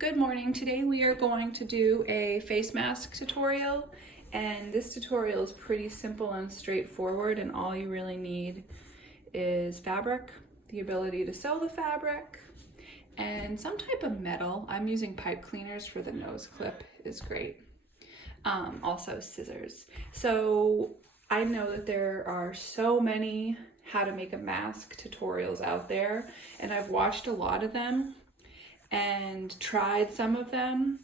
Good morning. Today we are going to do a face mask tutorial, and this tutorial is pretty simple and straightforward, and all you really need is fabric, the ability to sew the fabric, and some type of metal. I'm using pipe cleaners for the nose clip, is great. Also scissors. So I know that there are so many how to make a mask tutorials out there, and I've watched a lot of them and tried some of them,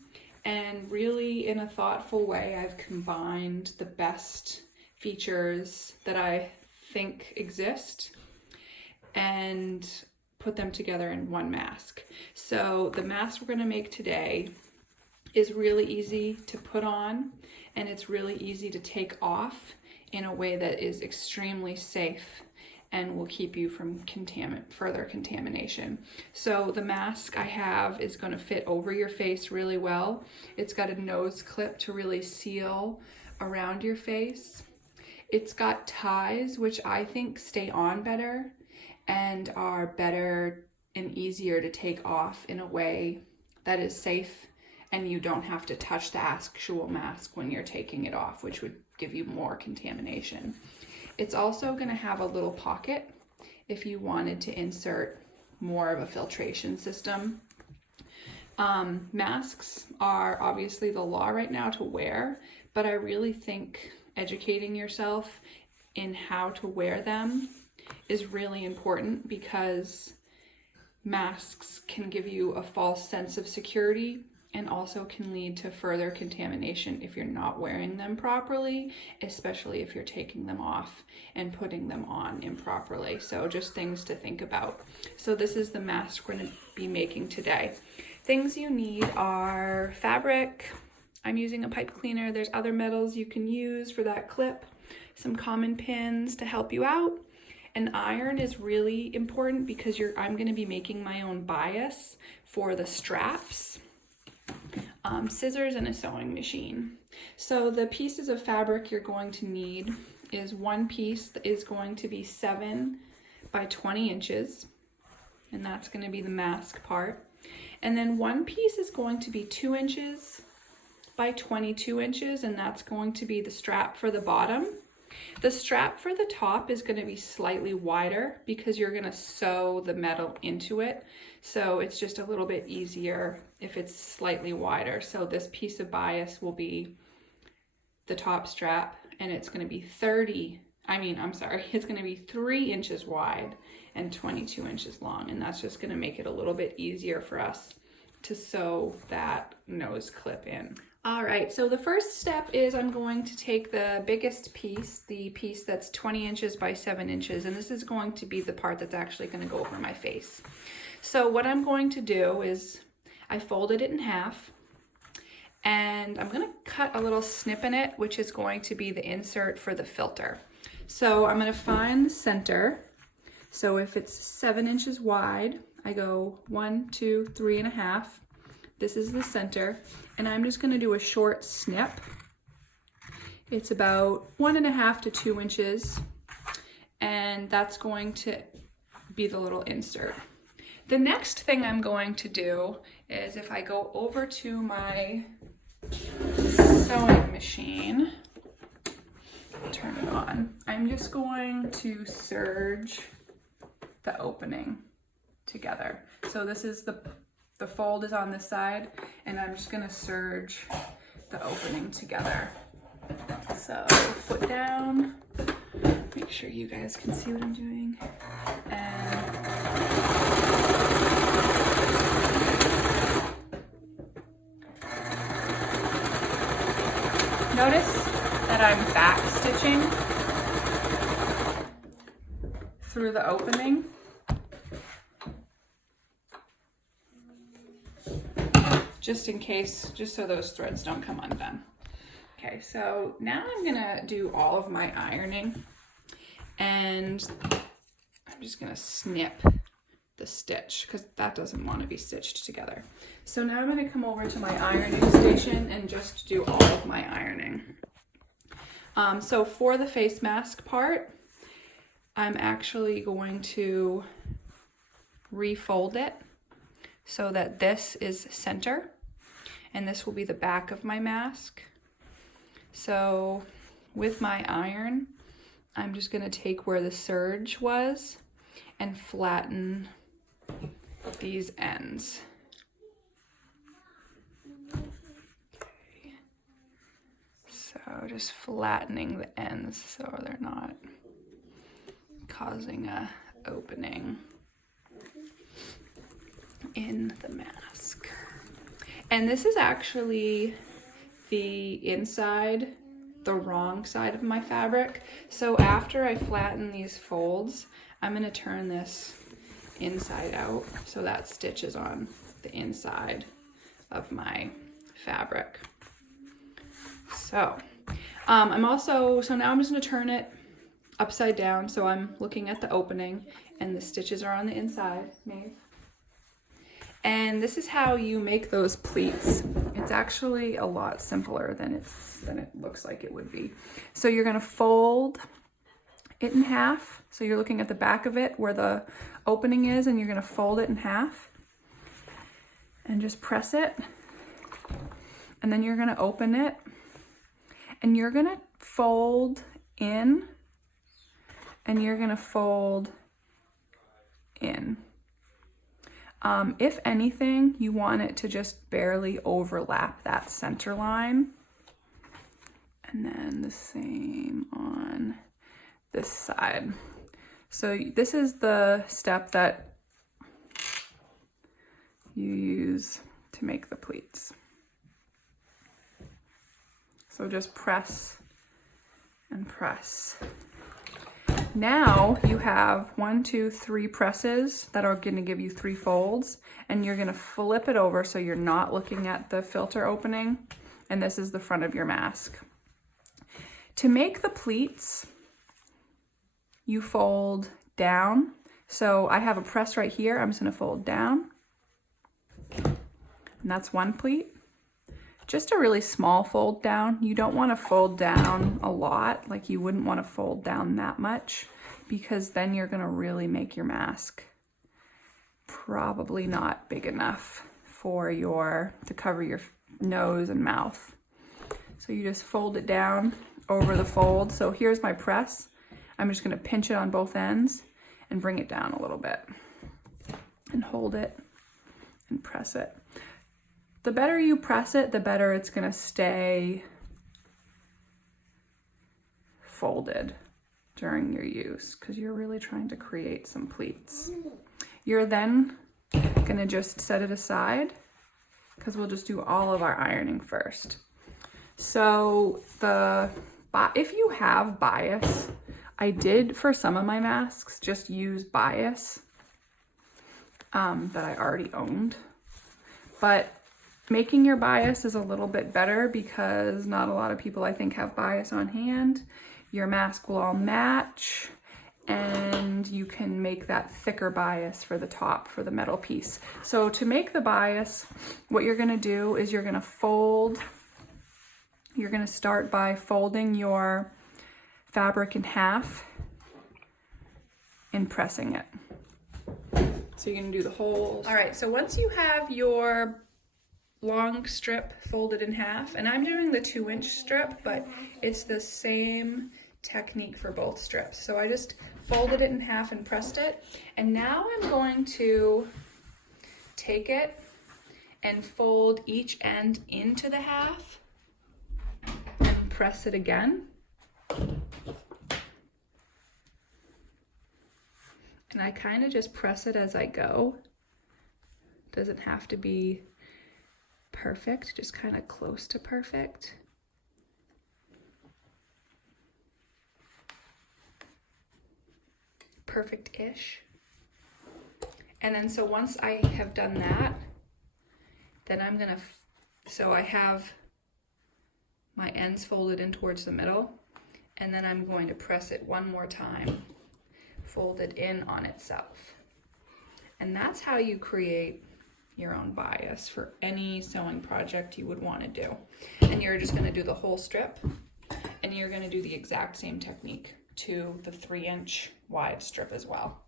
and really in a thoughtful way I've combined the best features that I think exist and put them together in one mask. So the mask we're going to make today is really easy to put on, and it's really easy to take off in a way that is extremely safe and will keep you from further contamination. So the mask I have is going to fit over your face really well. It's got a nose clip to really seal around your face. It's got ties, which I think stay on better and are better and easier to take off in a way that is safe, and you don't have to touch the actual mask when you're taking it off, which would give you more contamination. It's also going to have a little pocket if you wanted to insert more of a filtration system. Masks are obviously the law right now to wear, but I really think educating yourself in how to wear them is really important, because masks can give you a false sense of security and also can lead to further contamination if you're not wearing them properly, especially if you're taking them off and putting them on improperly. So just things to think about. So this is the mask we're going to be making today. Things you need are fabric. I'm using a pipe cleaner. There's other metals you can use for that clip. Some common pins to help you out. An iron is really important because I'm going to be making my own bias for the straps. Scissors and a sewing machine. So the pieces of fabric you're going to need is one piece that is going to be 7 by 20 inches, and that's going to be the mask part. And then one piece is going to be 2 inches by 22 inches, and that's going to be the strap for the bottom. The strap for the top is going to be slightly wider because you're going to sew the metal into it. So it's just a little bit easier if it's slightly wider. So this piece of bias will be the top strap, and it's going to be it's going to be 3 inches wide and 22 inches long. And that's just going to make it a little bit easier for us to sew that nose clip in. All right, so the first step is I'm going to take the biggest piece, the piece that's 20 inches by 7 inches, and this is going to be the part that's actually going to go over my face. So what I'm going to do is I folded it in half, and I'm going to cut a little snip in it, which is going to be the insert for the filter. So I'm going to find the center. So if it's 7 inches wide, I go 1, 2, 3.5. This is the center, and I'm just going to do a short snip. It's about 1.5 to 2 inches, and that's going to be the little insert. The next thing I'm going to do is, if I go over to my sewing machine, turn it on, I'm just going to serge the opening together. So this is the fold is on this side, and I'm just gonna serge the opening together. So foot down, make sure you guys can see what I'm doing. And notice that I'm back stitching through the opening. Just in case, just so those threads don't come undone. Okay, so now I'm gonna do all of my ironing, and I'm just gonna snip the stitch because that doesn't want to be stitched together. So now I'm gonna come over to my ironing station and just do all of my ironing. So for the face mask part, I'm actually going to refold it so that this is center, and this will be the back of my mask. So with my iron, I'm just gonna take where the serge was and flatten these ends. Okay. So just flattening the ends so they're not causing a opening in the mask. And this is actually the inside, the wrong side of my fabric. So after I flatten these folds, I'm gonna turn this inside out so that stitch is on the inside of my fabric. So now I'm just gonna turn it upside down so I'm looking at the opening and the stitches are on the inside, Maeve. And this is how you make those pleats. It's actually a lot simpler than it looks like it would be. So you're gonna fold it in half. So you're looking at the back of it where the opening is, and you're gonna fold it in half and just press it. And then you're gonna open it and you're gonna fold in and you're gonna fold in. If anything, you want it to just barely overlap that center line. And then the same on this side. So this is the step that you use to make the pleats. So just press and press. Now you have 1, 2, 3 presses that are going to give you 3 folds, and you're going to flip it over so you're not looking at the filter opening, and this is the front of your mask. To make the pleats, you fold down. So I have a press right here. I'm just going to fold down, and that's one pleat. Just a really small fold down. You don't want to fold down a lot, like you wouldn't want to fold down that much, because then you're going to really make your mask probably not big enough for to cover your nose and mouth. So you just fold it down over the fold. So here's my press. I'm just going to pinch it on both ends and bring it down a little bit and hold it and press it. The better you press it, the better it's gonna stay folded during your use, because you're really trying to create some pleats. You're then gonna just set it aside, because we'll just do all of our ironing first. So if you have bias, I did for some of my masks just use bias that I already owned, but making your bias is a little bit better because not a lot of people, I think, have bias on hand. Your mask will all match, and you can make that thicker bias for the top, for the metal piece. So to make the bias, what you're gonna do is you're gonna start by folding your fabric in half and pressing it. So you're gonna do the holes. All right, so once you have your long strip folded in half, and I'm doing the 2-inch strip, but it's the same technique for both strips. So I just folded it in half and pressed it, and now I'm going to take it and fold each end into the half and press it again. And I kind of just press it as I go. Doesn't have to be perfect, just kind of close to perfect. Perfect-ish. And then so once I have done that, then I'm gonna, so I have my ends folded in towards the middle, and then I'm going to press it one more time, folded in on itself. And that's how you create your own bias for any sewing project you would want to do. And you're just going to do the whole strip, and you're going to do the exact same technique to the 3-inch wide strip as well.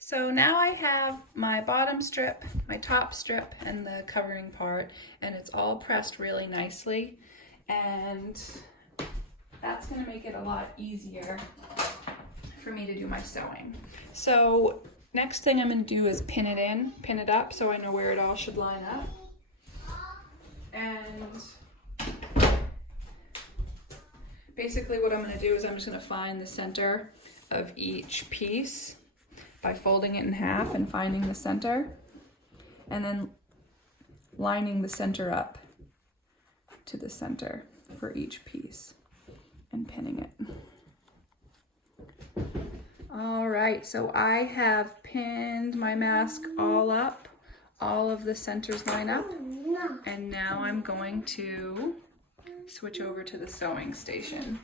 So now I have my bottom strip, my top strip, and the covering part, and it's all pressed really nicely, and that's going to make it a lot easier for me to do my sewing. So next thing I'm going to do is pin it up so I know where it all should line up. And basically what I'm going to do is I'm just going to find the center of each piece by folding it in half and finding the center, and then lining the center up to the center for each piece and pinning it. All right, so I have pinned my mask all up. All of the centers line up, and now I'm going to switch over to the sewing station.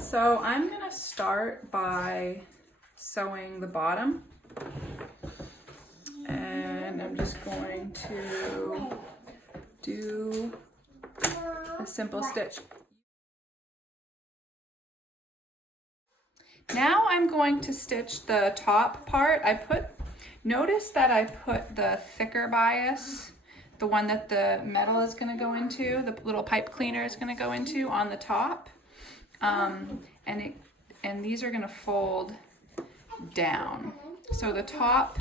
So I'm going to start by sewing the bottom, and I'm just going to do a simple stitch. Now I'm going to stitch the top part. Notice that I put the thicker bias, the one that the metal is going to go into, the little pipe cleaner is going to go into, on the top. And these are going to fold down. So the top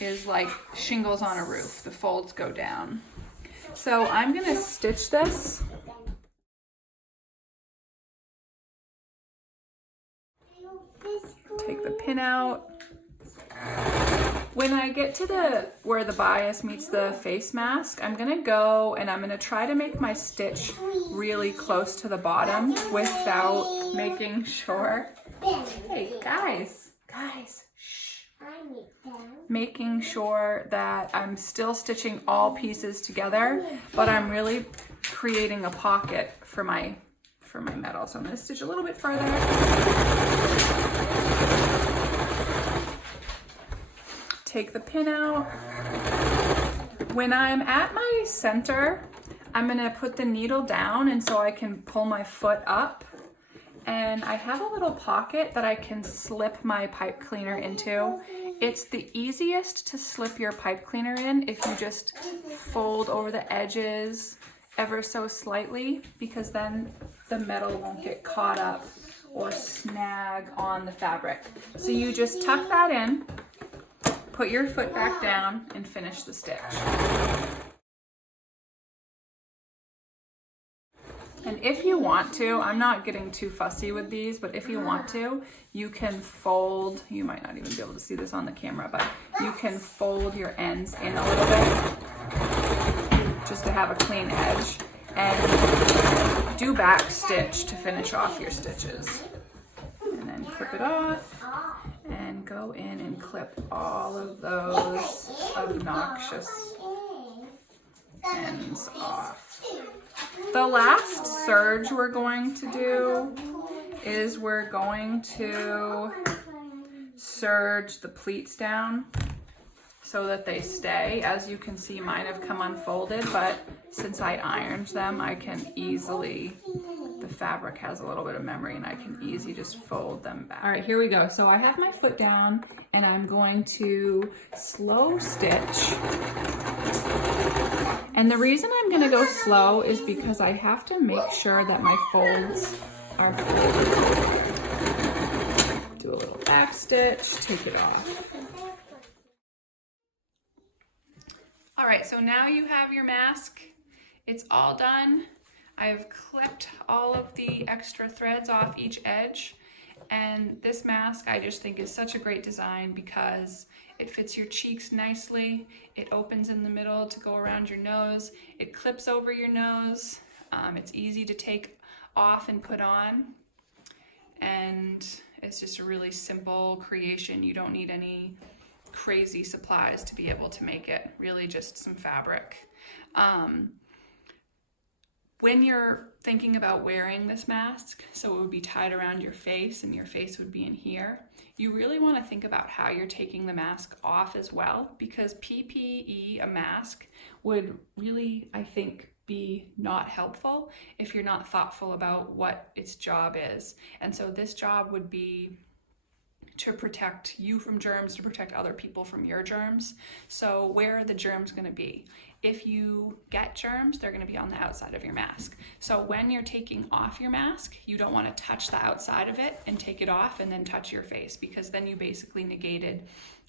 is like shingles on a roof. The folds go down. So I'm going to stitch this. Take the pin out. When I get to where the bias meets the face mask, I'm gonna go and I'm gonna try to make my stitch really close to the bottom without making sure. Hey guys, shh. Making sure that I'm still stitching all pieces together, but I'm really creating a pocket for my metal. So I'm gonna stitch a little bit further. Take the pin out. When I'm at my center, I'm gonna put the needle down and so I can pull my foot up. And I have a little pocket that I can slip my pipe cleaner into. It's the easiest to slip your pipe cleaner in if you just fold over the edges ever so slightly, because then the metal won't get caught up or snag on the fabric. So you just tuck that in, put your foot back down, and finish the stitch. And if you want to, I'm not getting too fussy with these, but if you want to, you can fold, you might not even be able to see this on the camera, but you can fold your ends in a little bit just to have a clean edge, and do back stitch to finish off your stitches. And then clip it off and go in and clip all of those obnoxious ends off. The last serge we're going to do is we're going to serge the pleats down so that they stay. As you can see, mine have come unfolded, but since I ironed them, I can easily, the fabric has a little bit of memory and I can easily just fold them back. All right, here we go. So I have my foot down and I'm going to slow stitch. And the reason I'm gonna go slow is because I have to make sure that my folds are folded. Do a little back stitch, take it off. All right, so now you have your mask. It's all done. I've clipped all of the extra threads off each edge. And this mask I just think is such a great design because it fits your cheeks nicely. It opens in the middle to go around your nose. It clips over your nose. It's easy to take off and put on. And it's just a really simple creation. You don't need any crazy supplies to be able to make it. Really just some fabric. When you're thinking about wearing this mask, so it would be tied around your face and your face would be in here, you really want to think about how you're taking the mask off as well, because PPE, a mask, would really, I think, be not helpful if you're not thoughtful about what its job is. And so this job would be to protect you from germs, to protect other people from your germs. So where are the germs going to be? If you get germs, they're going to be on the outside of your mask. So when you're taking off your mask, you don't want to touch the outside of it and take it off and then touch your face, because then you basically negated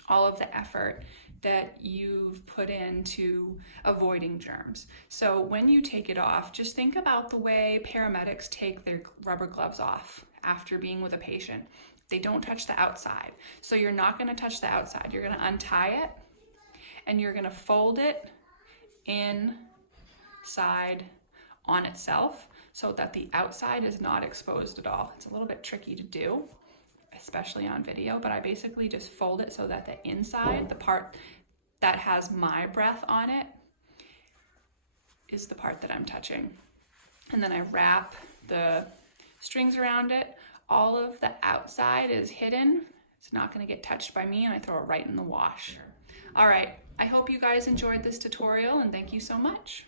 all of the effort that you've put into avoiding germs. So when you take it off, just think about the way paramedics take their rubber gloves off after being with a patient. They don't touch the outside. So you're not going to touch the outside. You're going to untie it and you're going to fold it inside on itself so that the outside is not exposed at all. It's a little bit tricky to do, especially on video, but I basically just fold it so that the inside, the part that has my breath on it, is the part that I'm touching. And then I wrap the strings around it. All of the outside is hidden. It's not going to get touched by me, and I throw it right in the wash. All right, I hope you guys enjoyed this tutorial, and thank you so much.